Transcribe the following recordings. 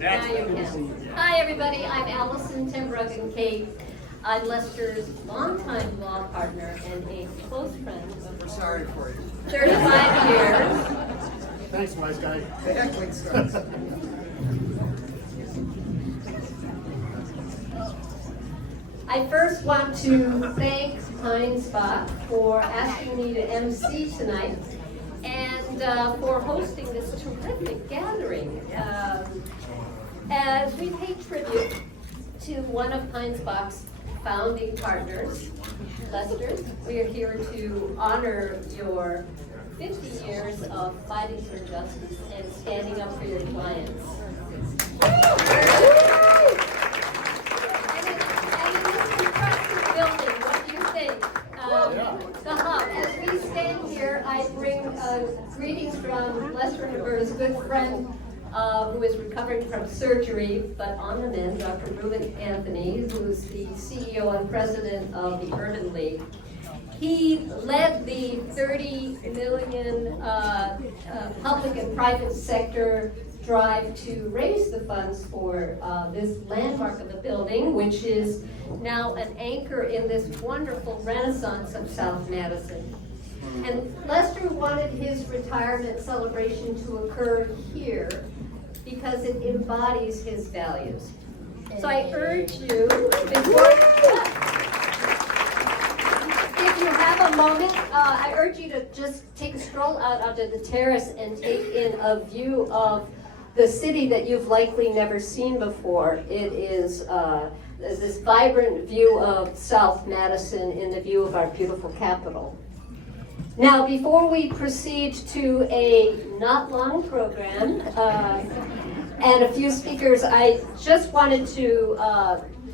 Now you can. Hi, everybody. I'm Allison Timbruggen-Kate. I'm Lester's longtime law partner and a close friend. We're sorry for you. 35 years. Thanks, wise guy. The heckling starts. I first want to thank Pine Spot for asking me to MC tonight and for hosting this terrific gathering. As we pay tribute to one of Pine Spot's founding partners, Lester, we are here to honor your 50 years of fighting for justice and standing up for your clients. Building, what do you think? The hub. As we stand here, I bring greetings from Lester and Roberta's good friend who is recovering from surgery, but on the mend, Dr. Ruben Anthony, who's the CEO and president of the Urban League. He led the 30 million public and private sector drive to raise the funds for this landmark of a building, which is now an anchor in this wonderful renaissance of South Madison. And Lester wanted his retirement celebration to occur here because it embodies his values. So I urge you, if you have a moment, I urge you to just take a stroll out onto the terrace and take in a view of the city that you've likely never seen before. It is this vibrant view of South Madison in the view of our beautiful capital. Now, before we proceed to a not long program and a few speakers, I just wanted to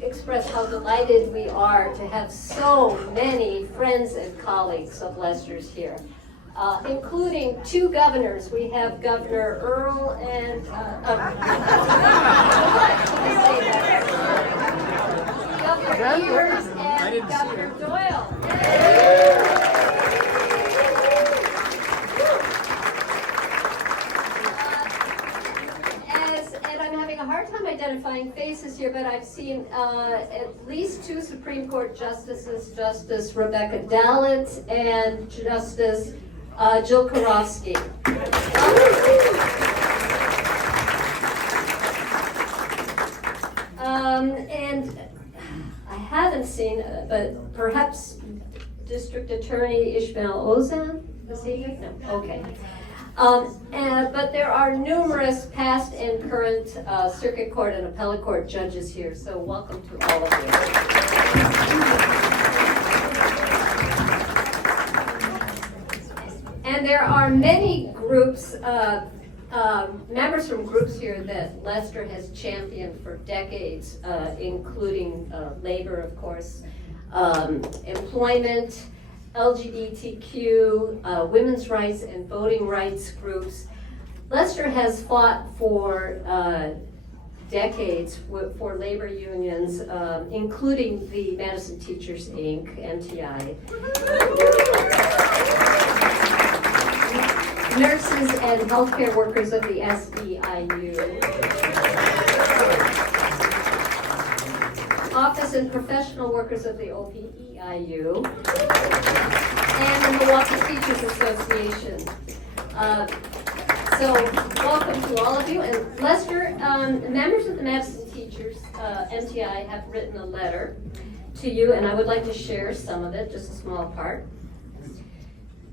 express how delighted we are to have so many friends and colleagues of Lester's here. Including two governors. We have Governor Earl and Governor Peters and Governor Doyle. And I'm having a hard time identifying faces here, but I've seen at least two Supreme Court justices, Justice Rebecca Dallet and Justice Jill Karofsky. And I haven't seen, but perhaps District Attorney Ishmael Ozan? Is he here? No, okay. But there are numerous past and current circuit court and appellate court judges here, so welcome to all of you. And there are many groups, members from groups here that Lester has championed for decades, including labor, of course, employment, LGBTQ, women's rights and voting rights groups. Lester has fought for decades for labor unions, including the Madison Teachers Inc., MTI. Nurses and healthcare workers of the SEIU. Office and professional workers of the OPEIU. And the Milwaukee Teachers Association. So welcome to all of you. And Lester, members of the Madison Teachers, MTI, have written a letter to you, and I would like to share some of it, just a small part.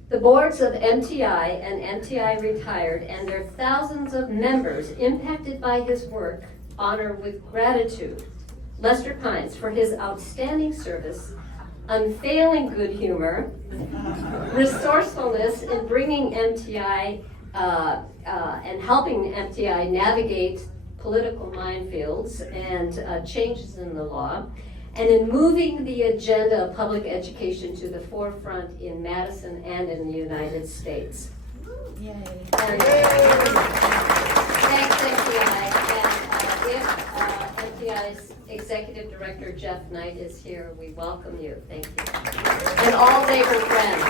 The boards of MTI and MTI Retired and their thousands of members impacted by his work honor with gratitude Lester Pines for his outstanding service, unfailing good humor, resourcefulness in bringing MTI and helping MTI navigate political minefields and changes in the law, and in moving the agenda of public education to the forefront in Madison and in the United States. Yay. Thanks, MTI. And if MTI's Executive Director Jeff Knight is here, we welcome you. Thank you. And all labor friends.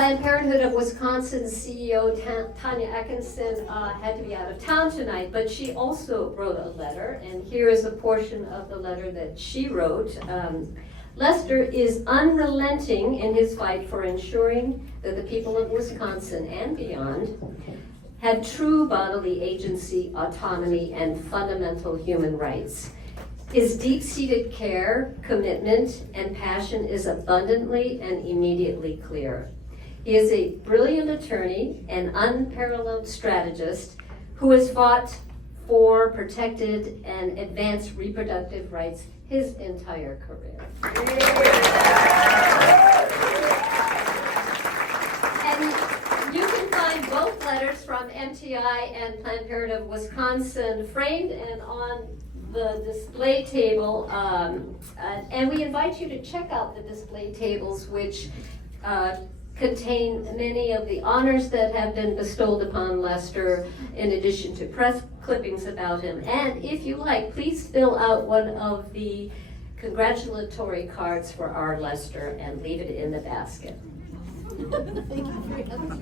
Planned Parenthood of Wisconsin CEO Tanya Atkinson had to be out of town tonight, but she also wrote a letter, and here is a portion of the letter that she wrote. Lester is unrelenting in his fight for ensuring that the people of Wisconsin and beyond have true bodily agency, autonomy, and fundamental human rights. His deep-seated care, commitment, and passion is abundantly and immediately clear. He is a brilliant attorney and unparalleled strategist who has fought for, protected, and advanced reproductive rights his entire career. And you can find both letters from MTI and Planned Parenthood of Wisconsin framed and on the display table, and we invite you to check out the display tables, which contain many of the honors that have been bestowed upon Lester, in addition to press clippings about him. And if you like, please fill out one of the congratulatory cards for our Lester and leave it in the basket. Thank you very much.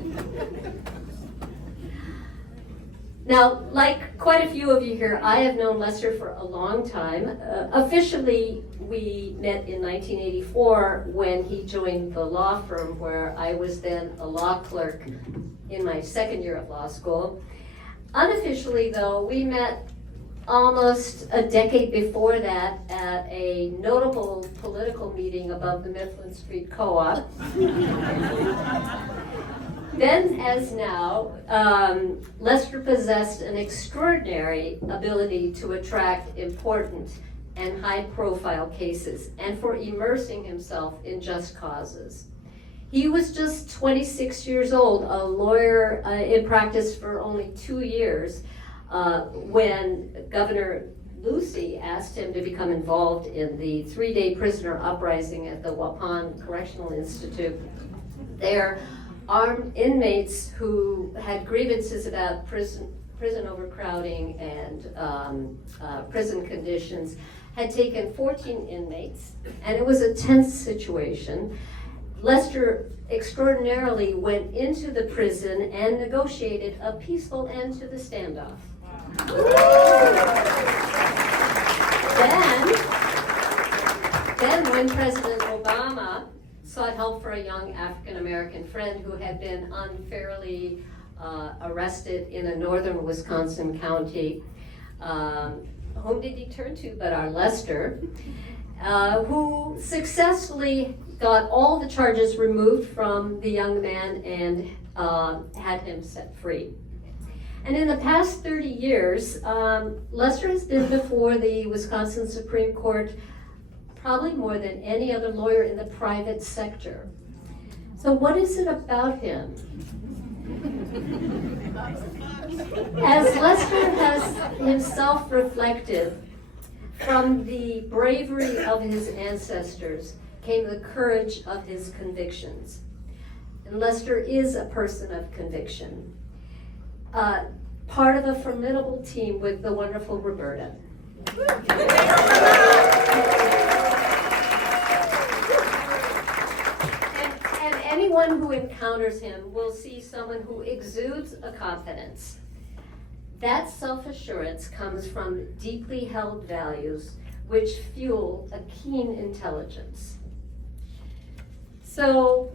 Now, like quite a few of you here, I have known Lester for a long time. Officially, we met in 1984 when he joined the law firm where I was then a law clerk in my second year of law school. Unofficially, though, we met almost a decade before that at a notable political meeting above the Mifflin Street Co-op. Then, as now, Lester possessed an extraordinary ability to attract important and high-profile cases, and for immersing himself in just causes. He was just 26 years old, a lawyer in practice for only 2 years, when Governor Lucy asked him to become involved in the 3-day prisoner uprising at the Waupun Correctional Institute. There, armed inmates who had grievances about prison overcrowding and prison conditions had taken 14 inmates, and it was a tense situation. Lester extraordinarily went into the prison and negotiated a peaceful end to the standoff. Then when President Obama sought help for a young African-American friend who had been unfairly arrested in a northern Wisconsin county, whom did he turn to but our Lester, who successfully got all the charges removed from the young man and had him set free. And in the past 30 years, Lester has been before the Wisconsin Supreme Court probably more than any other lawyer in the private sector. So what is it about him? As Lester has himself reflected, from the bravery of his ancestors came the courage of his convictions. And Lester is a person of conviction, part of a formidable team with the wonderful Roberta. And anyone who encounters him will see someone who exudes a confidence. That self-assurance comes from deeply held values which fuel a keen intelligence. So,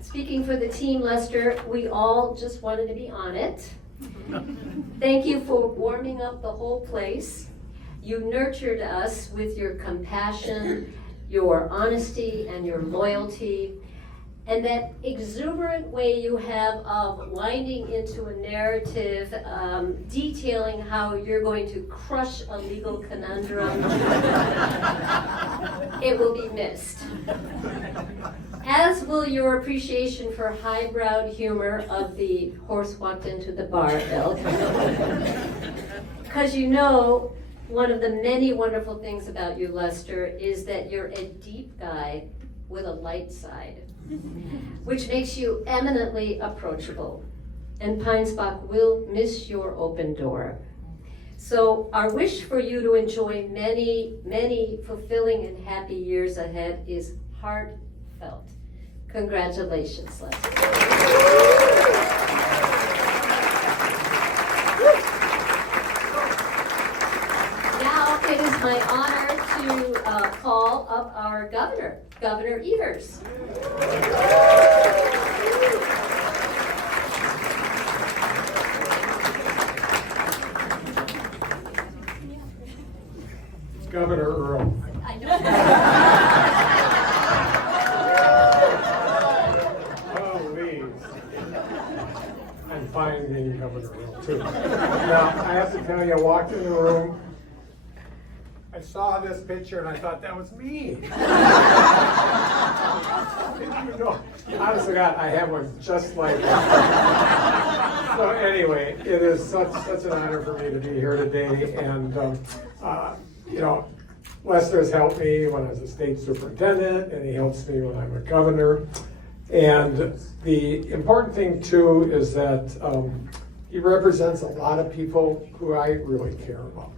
speaking for the team, Lester, we all just wanted to be on it. Thank you for warming up the whole place. You nurtured us with your compassion, your honesty, and your loyalty. And that exuberant way you have of winding into a narrative, detailing how you're going to crush a legal conundrum, it will be missed. As will your appreciation for highbrow humor of the horse walked into the bar ilk. Because you know, one of the many wonderful things about you, Lester, is that you're a deep guy with a light side, which makes you eminently approachable. And Pinesbach will miss your open door. So our wish for you to enjoy many, many fulfilling and happy years ahead is heartfelt. Congratulations, Lester. Now it is my honor to call up our governor, Governor Evers. Governor Earl. I know. Oh, please. I'm fine being Governor Earl, too. Now, I have to tell you, I walked in the room, I saw this picture, and I thought, that was me. You know, honest to God, I have one just like that. So anyway, it is such an honor for me to be here today, and you know, Lester has helped me when I was a state superintendent, and he helps me when I'm a governor. And the important thing too is that he represents a lot of people who I really care about.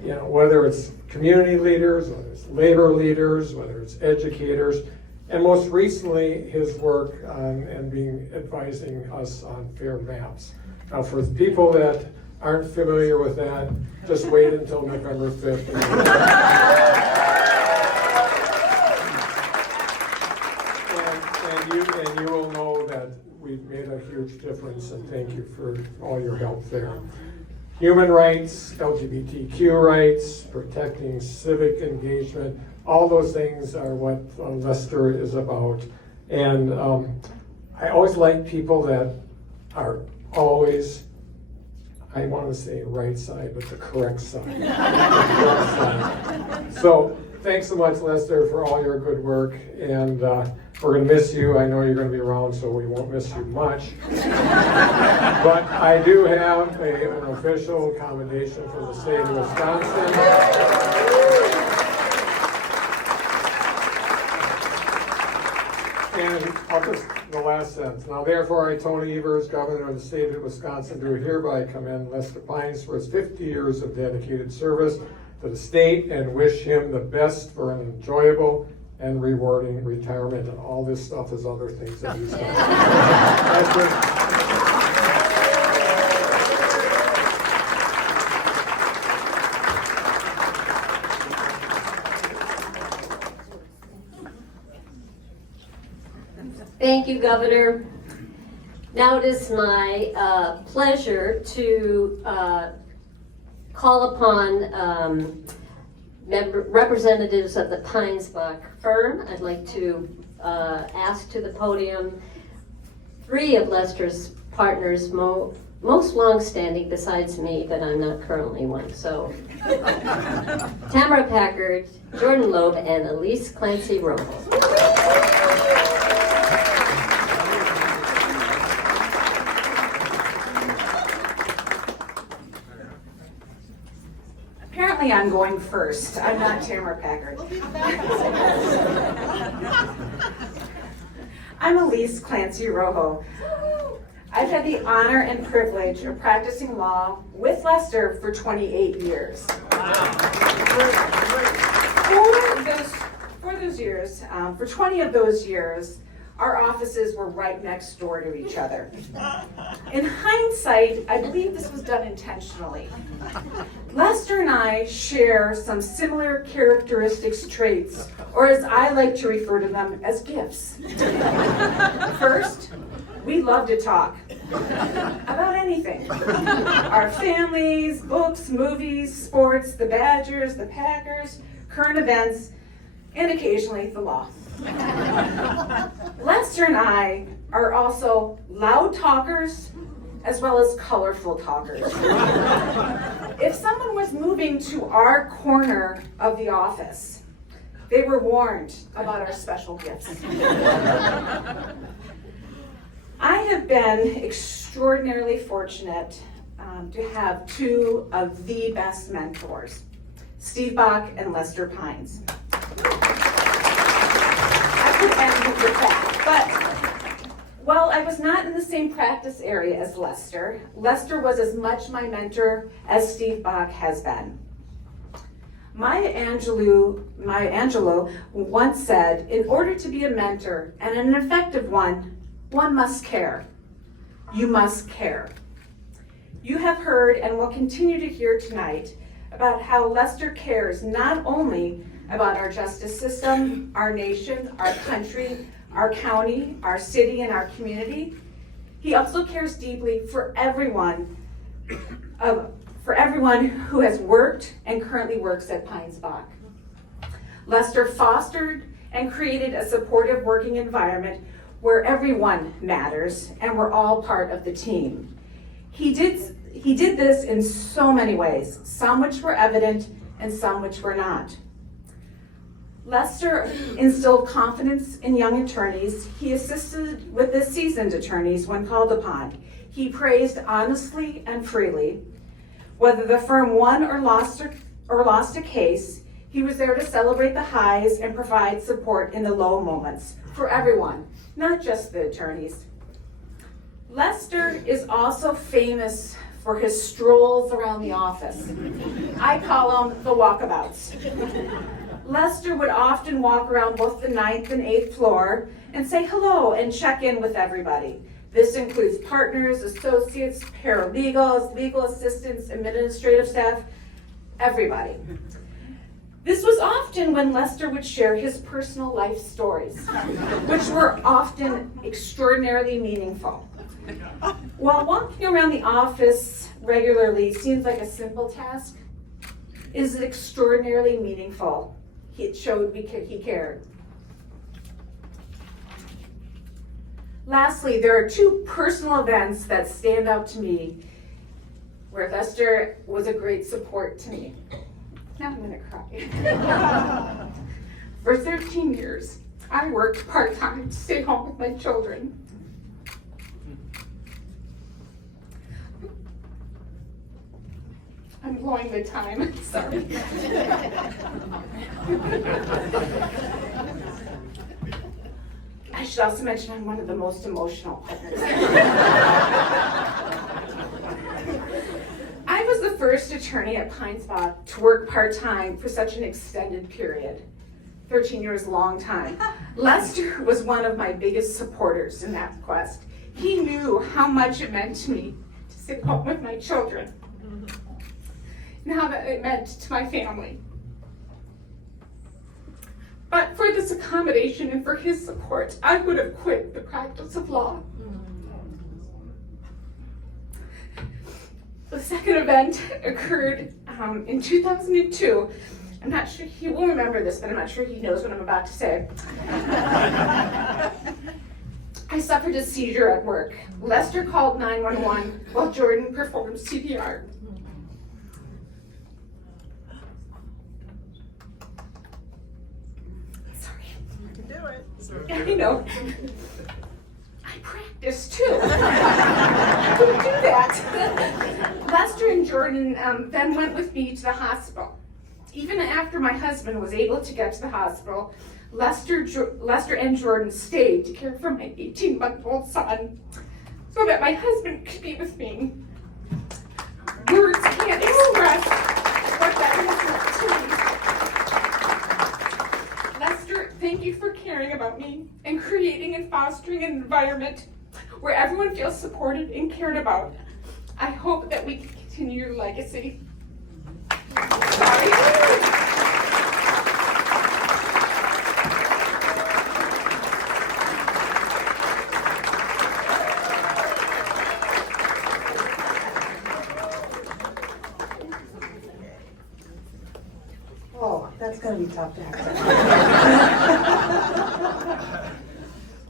You know, whether it's community leaders, whether it's labor leaders, whether it's educators, and most recently his work on and advising us on fair maps. Now, for the people that aren't familiar with that, just wait until November 5th. And you will know that we've made a huge difference, and thank you for all your help there. Human rights, LGBTQ rights, protecting civic engagement, all those things are what Lester is about. And I always like people that are always, I want to say right side, but the correct side. The correct side. So thanks so much, Lester, for all your good work. And we're going to miss you. I know you're going to be around, so we won't miss you much. But I do have an official commendation from the state of Wisconsin. And I'll just, the last sentence. Now therefore I, Tony Evers, Governor of the state of Wisconsin, do hereby commend Lester Pines for his 50 years of dedicated service to the state and wish him the best for an enjoyable and rewarding retirement. And all this stuff is other things that he's done. That's it. Thank you, Governor. Now it is my pleasure to call upon representatives of the Pinesbach firm. I'd like to ask to the podium three of Lester's partners, most long-standing besides me, but I'm not currently one. So, Tamara Packard, Jordan Loeb, and Elise Clancy Romo. Apparently I'm going first. I'm not Tamara Packard. I'm Elise Clancy Rojo. I've had the honor and privilege of practicing law with Lester for 28 years. For 20 of those years, our offices were right next door to each other. In hindsight, I believe this was done intentionally. Lester and I share some similar characteristics, traits, or as I like to refer to them, as gifts. First, we love to talk about anything. Our families, books, movies, sports, the Badgers, the Packers, current events, and occasionally the law. Lester and I are also loud talkers as well as colorful talkers. If someone was moving to our corner of the office, they were warned about our special gifts. I have been extraordinarily fortunate to have two of the best mentors, Steve Bach and Lester Pines. I could end with that, but while I was not in the same practice area as Lester was as much my mentor as Steve Bach has been. Maya Angelou once said, in order to be a mentor and an effective one must care. You must care. You have heard and will continue to hear tonight about how Lester cares not only about our justice system, our nation, our country, our county, our city, and our community. He also cares deeply for everyone who has worked and currently works at Pines Bach. Lester fostered and created a supportive working environment where everyone matters and we're all part of the team. He did this in so many ways, some which were evident and some which were not. Lester instilled confidence in young attorneys. He assisted with the seasoned attorneys when called upon. He praised honestly and freely. Whether the firm won or lost a case, he was there to celebrate the highs and provide support in the low moments for everyone, not just the attorneys. Lester is also famous for his strolls around the office. I call them the walkabouts. Lester would often walk around both the 9th and 8th floor and say hello and check in with everybody. This includes partners, associates, paralegals, legal assistants, administrative staff, everybody. This was often when Lester would share his personal life stories, which were often extraordinarily meaningful. While walking around the office regularly seems like a simple task, it is extraordinarily meaningful. It showed he cared. Lastly, there are two personal events that stand out to me where Lester was a great support to me. Now I'm gonna cry. For 13 years, I worked part-time to stay home with my children. I'm blowing the time, sorry. I should also mention I'm one of the most emotional partners. I was the first attorney at Pines Bach to work part-time for such an extended period. 13 years, long time. Lester was one of my biggest supporters in that quest. He knew how much it meant to me to sit home with my children, and how that it meant to my family. But for this accommodation and for his support, I would have quit the practice of law. The second event occurred in 2002. I'm not sure he will remember this, but I'm not sure he knows what I'm about to say. I suffered a seizure at work. Lester called 911 while Jordan performed CPR. I know. I practice too. I couldn't do that. Lester and Jordan then went with me to the hospital. Even after my husband was able to get to the hospital, Lester and Jordan stayed to care for my 18-month-old son so that my husband could be with me. Words can't express what that means to me. Thank you for caring about me and creating and fostering an environment where everyone feels supported and cared about. I hope that we can continue your legacy. Oh, that's going to be tough to answer.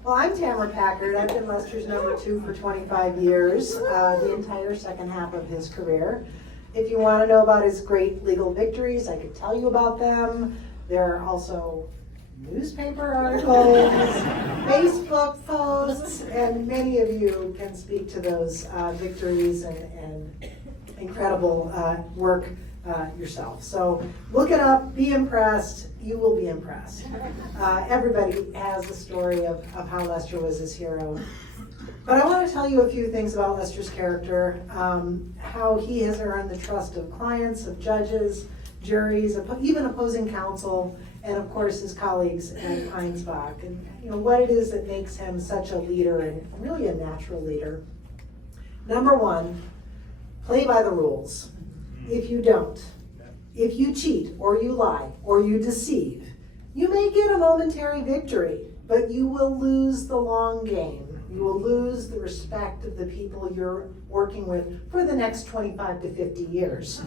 Well, I'm Tamara Packard. I've been Lester's number 2 for 25 years, the entire second half of his career. If you want to know about his great legal victories, I could tell you about them. There are also newspaper articles, Facebook posts, and many of you can speak to those victories and incredible work yourself. So look it up, be impressed, you will be impressed. Everybody has a story of how Lester was his hero. But I want to tell you a few things about Lester's character, how he has earned the trust of clients, of judges, juries, even opposing counsel, and of course his colleagues at Heinsbach. And what it is that makes him such a leader and really a natural leader. Number one, play by the rules. If you don't, if you cheat or you lie or you deceive, you may get a momentary victory, but you will lose the long game. You will lose the respect of the people you're working with for the next 25 to 50 years.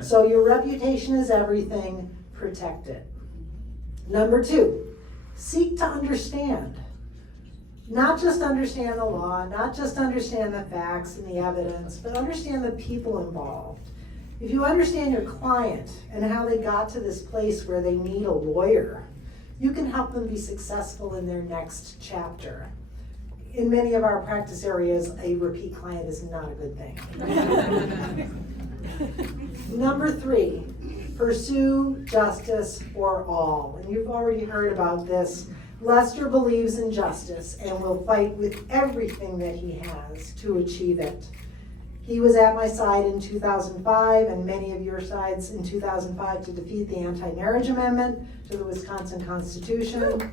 So your reputation is everything, protect it. Number two, seek to understand. Not just understand the law, not just understand the facts and the evidence, but understand the people involved. If you understand your client and how they got to this place where they need a lawyer, you can help them be successful in their next chapter. In many of our practice areas, a repeat client is not a good thing. Number three, pursue justice for all. And you've already heard about this. Lester believes in justice and will fight with everything that he has to achieve it. He was at my side in 2005 and many of your sides in 2005 to defeat the anti-marriage amendment to the Wisconsin Constitution.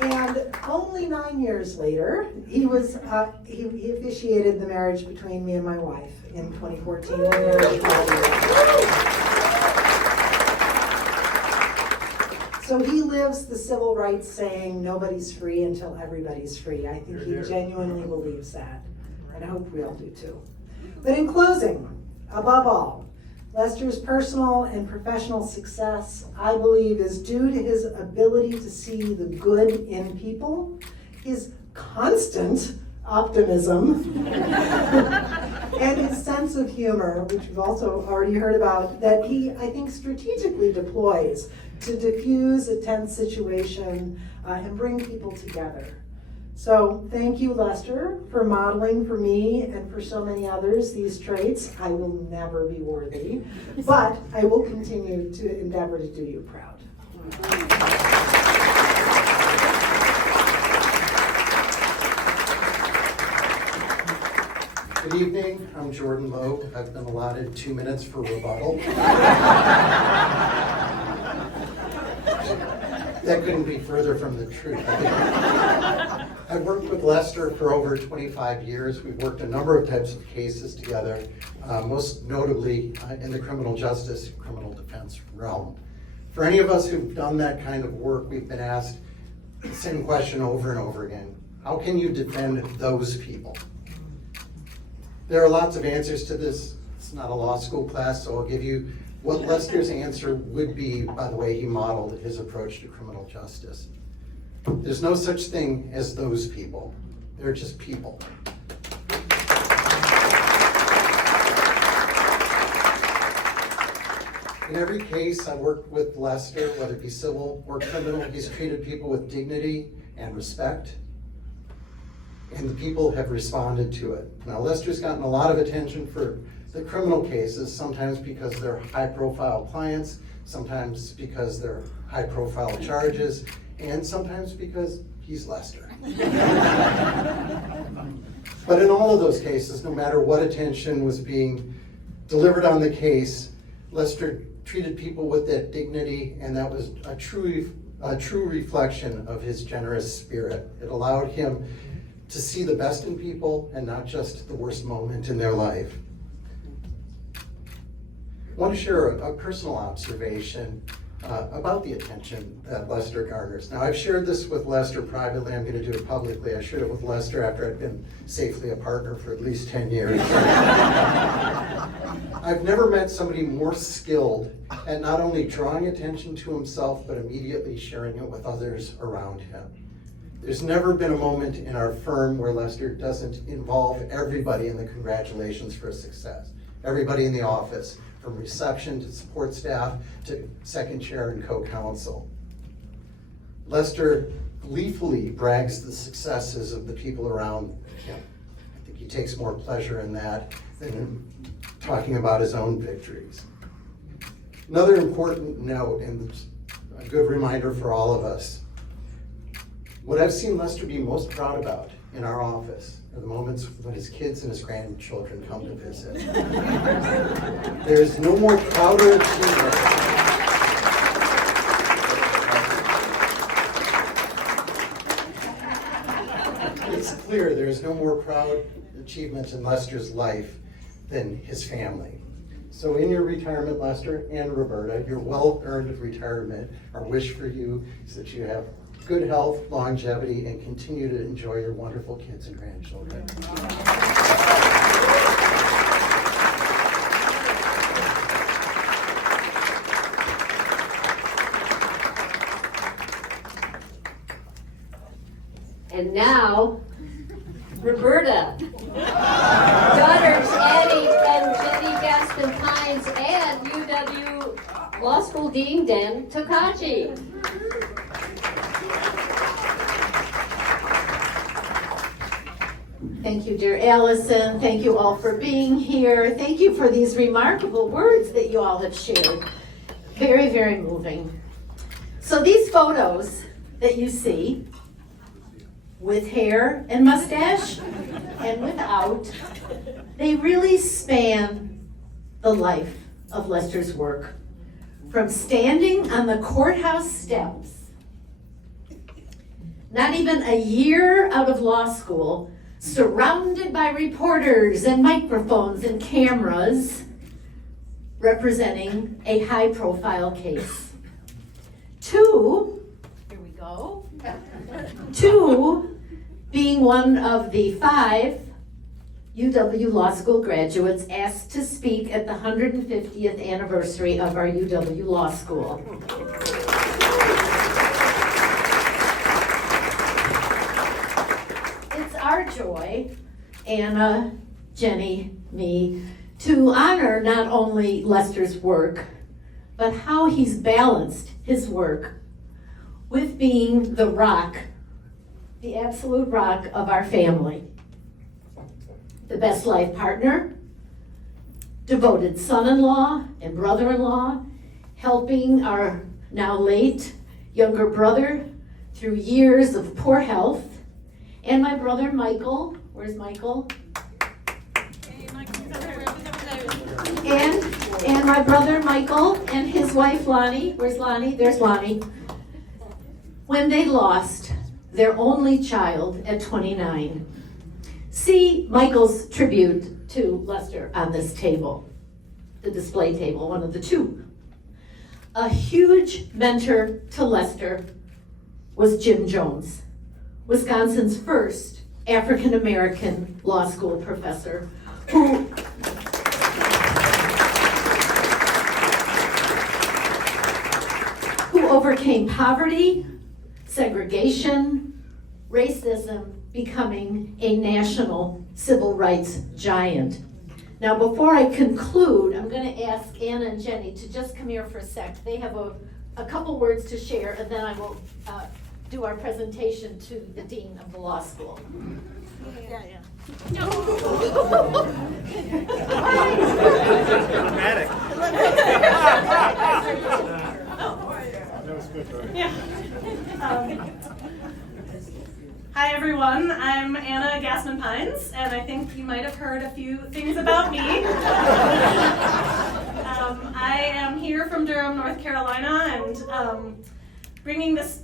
And only 9 years later, he officiated the marriage between me and my wife in 2014. We're married 5 years. So he lives the civil rights saying, nobody's free until everybody's free. I think he genuinely believes that. And I hope we all do too. But in closing, above all, Lester's personal and professional success, I believe, is due to his ability to see the good in people, his constant optimism, and his sense of humor, which we've also already heard about, that he, I think, strategically deploys to diffuse a tense situation and bring people together. So thank you, Lester, for modeling for me and for so many others these traits. I will never be worthy, but I will continue to endeavor to do you proud. Good evening, I'm Jordan Lowe. I've been allotted 2 minutes for rebuttal. That couldn't be further from the truth. I've worked with Lester for over 25 years. We've worked a number of types of cases together, most notably in the criminal justice, criminal defense realm. For any of us who've done that kind of work, we've been asked the same question over and over again. How can you defend those people? There are lots of answers to this. It's not a law school class, so I'll give you what Lester's answer would be by the way he modeled his approach to criminal justice. There's no such thing as those people. They're just people. In every case I worked with Lester, whether it be civil or criminal, he's treated people with dignity and respect, and the people have responded to it. Now, Lester's gotten a lot of attention for the criminal cases, sometimes because they're high-profile clients, sometimes because they're high-profile charges, and sometimes because he's Lester. But in all of those cases, no matter what attention was being delivered on the case, Lester treated people with that dignity, and that was a true reflection of his generous spirit. It allowed him to see the best in people and not just the worst moment in their life. I want to share a personal observation about the attention that Lester garners. Now, I've shared this with Lester privately. I'm going to do it publicly. I shared it with Lester after I'd been safely a partner for at least 10 years. I've never met somebody more skilled at not only drawing attention to himself, but immediately sharing it with others around him. There's never been a moment in our firm where Lester doesn't involve everybody in the congratulations for success. Everybody in the office, from reception to support staff to second chair and co-counsel. Lester gleefully brags the successes of the people around him. I think he takes more pleasure in that than in talking about his own victories. Another important note, and a good reminder for all of us, what I've seen Lester be most proud about in our office are the moments when his kids and his grandchildren come to visit. There's no more prouder achievement. It's clear there is no more proud achievement in Lester's life than his family. So in your retirement, Lester and Roberta, your well-earned retirement, our wish for you is that you have good health, longevity, and continue to enjoy your wonderful kids and grandchildren. And now, Roberta, daughters Atty and Jenny Gaston Pines, and UW Law School Dean Dan Takachi. Thank you, dear Allison. Thank you all for being here. Thank you for these remarkable words that you all have shared. Very, very moving. So these photos that you see, with hair and mustache and without, they really span the life of Lester's work. From standing on the courthouse steps, not even a year out of law school, surrounded by reporters and microphones and cameras, representing a high-profile case. Here we go. 2, being one of the 5 UW Law School graduates asked to speak at the 150th anniversary of our UW Law School. It's our joy, Anna, Jenny, me, to honor not only Lester's work, but how he's balanced his work with being the rock, the absolute rock of our family. The best life partner, devoted son-in-law and brother-in-law, helping our now late younger brother through years of poor health, and my brother Michael. Where's Michael? And my brother Michael and his wife Lonnie. Where's Lonnie? There's Lonnie. When they lost their only child at 29. See Michael's tribute to Lester on this table, the display table, one of the 2. A huge mentor to Lester was Jim Jones, Wisconsin's first African-American law school professor, who overcame poverty, segregation, racism, becoming a national civil rights giant. Now, before I conclude, I'm going to ask Anna and Jenny to just come here for a sec. They have a couple words to share, and then I will do our presentation to the Dean of the Law School. Dramatic. Hi everyone, I'm Anna Gassman Pines, and I think you might have heard a few things about me. I am here from Durham, North Carolina, and bringing this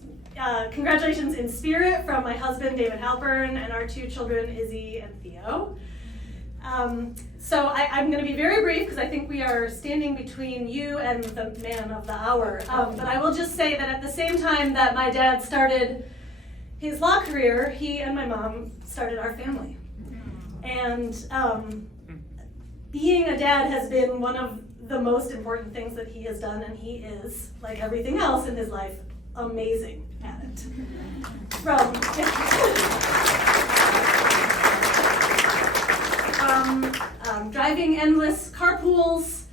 congratulations in spirit from my husband, David Halpern, and our 2 children, Izzy and Theo. So I'm going to be very brief because I think we are standing between you and the man of the hour. But I will just say that at the same time that my dad started his law career, he and my mom started our family. And being a dad has been one of the most important things that he has done, and he is, like everything else in his life, amazing at it. From driving endless carpools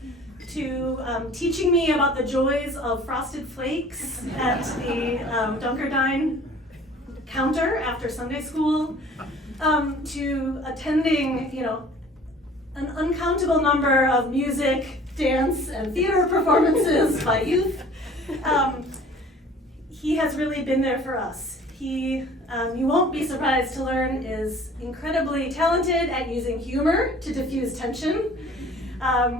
to teaching me about the joys of Frosted Flakes at the Dunkerdine counter after Sunday school, to attending, an uncountable number of music, dance, and theater performances by youth. He has really been there for us. He, you won't be surprised to learn, is incredibly talented at using humor to diffuse tension,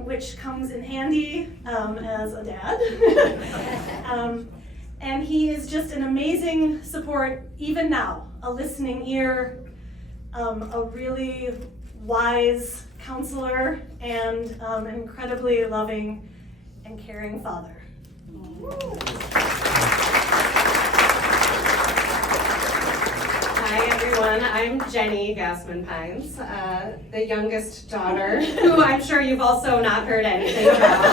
which comes in handy as a dad. And he is just an amazing support, even now, a listening ear, a really wise counselor, and an incredibly loving and caring father. Hi everyone, I'm Jenny Gassman-Pines, the youngest daughter, who I'm sure you've also not heard anything about.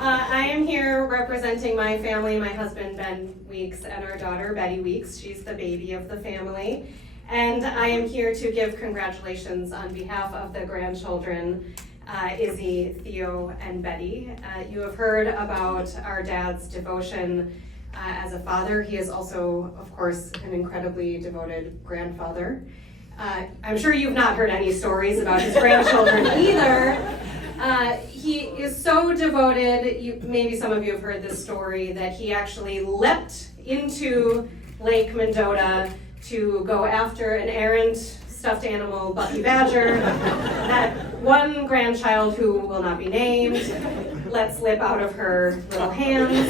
I am here representing my family, my husband Ben Weeks and our daughter Betty Weeks. She's the baby of the family. And I am here to give congratulations on behalf of the grandchildren, Izzy, Theo, and Betty. You have heard about our dad's devotion as a father. He is also, of course, an incredibly devoted grandfather. I'm sure you've not heard any stories about his grandchildren either. He is so devoted, maybe some of you have heard this story, that he actually leapt into Lake Mendota to go after an errant stuffed animal, Bucky Badger, that one grandchild who will not be named let slip out of her little hands.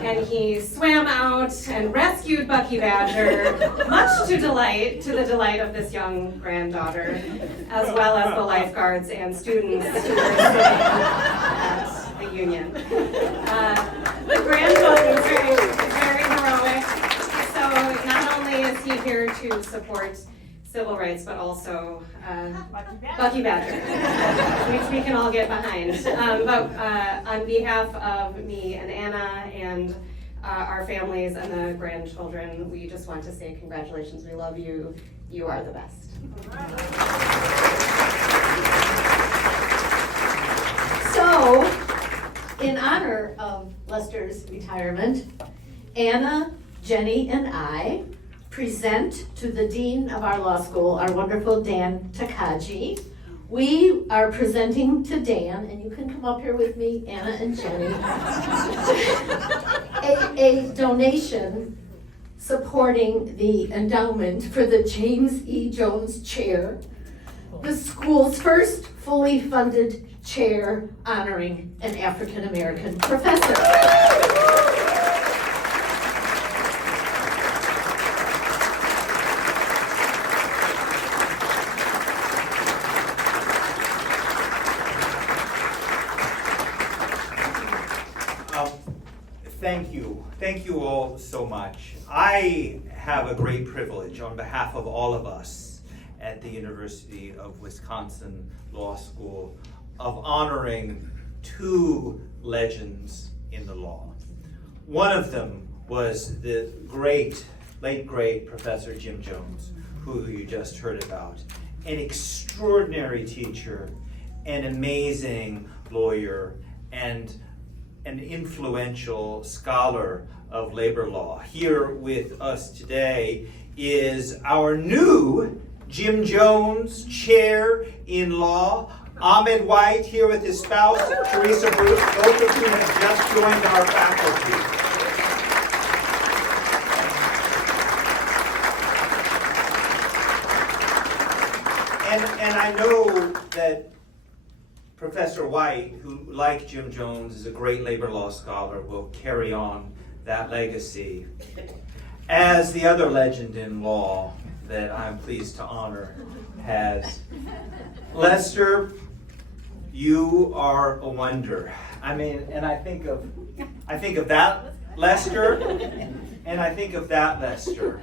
And he swam out and rescued Bucky Badger, much to the delight of this young granddaughter, as well as the lifeguards and students who were sitting at the Union. The grandfather is very heroic. So not only is he here to support civil rights, but also Bucky Badger, which we can all get behind. But on behalf of me and Anna and our families and the grandchildren, we just want to say congratulations. We love you. You are the best. So, in honor of Lester's retirement, Anna, Jenny, and I present to the Dean of our law school, our wonderful Dan Takagi. We are presenting to Dan, and you can come up here with me, Anna and Jenny, a donation supporting the endowment for the James E. Jones Chair, the school's first fully funded chair honoring an African-American professor. Thank you all so much. I have a great privilege on behalf of all of us at the University of Wisconsin Law School of honoring two legends in the law. One of them was the late great Professor Jim Jones, who you just heard about. An extraordinary teacher, an amazing lawyer, and an influential scholar of labor law. Here with us today is our new Jim Jones Chair in Law, Ahmed White, here with his spouse, Teresa Bruce, both of whom have just joined our faculty. And I know that Professor White, who, like Jim Jones, is a great labor law scholar, will carry on that legacy. As the other legend in law that I'm pleased to honor has. Lester, you are a wonder. I mean, and I think of that Lester, and I think of that Lester.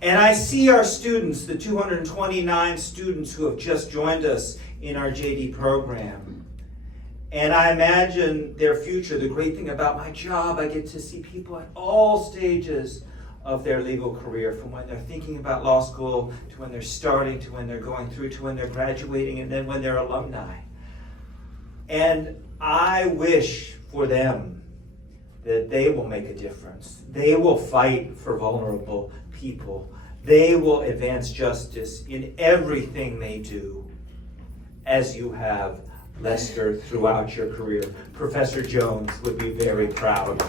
And I see our students, the 229 students who have just joined us in our JD program. And I imagine their future. The great thing about my job, I get to see people at all stages of their legal career, from when they're thinking about law school, to when they're starting, to when they're going through, to when they're graduating, and then when they're alumni. And I wish for them that they will make a difference. They will fight for vulnerable people. They will advance justice in everything they do, as you have, Lester, throughout your career. Professor Jones would be very proud.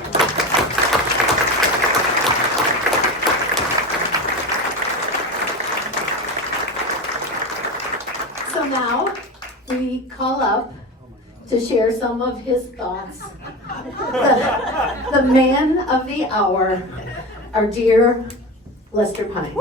call up to share some of his thoughts. The man of the hour, our dear Lester Pines.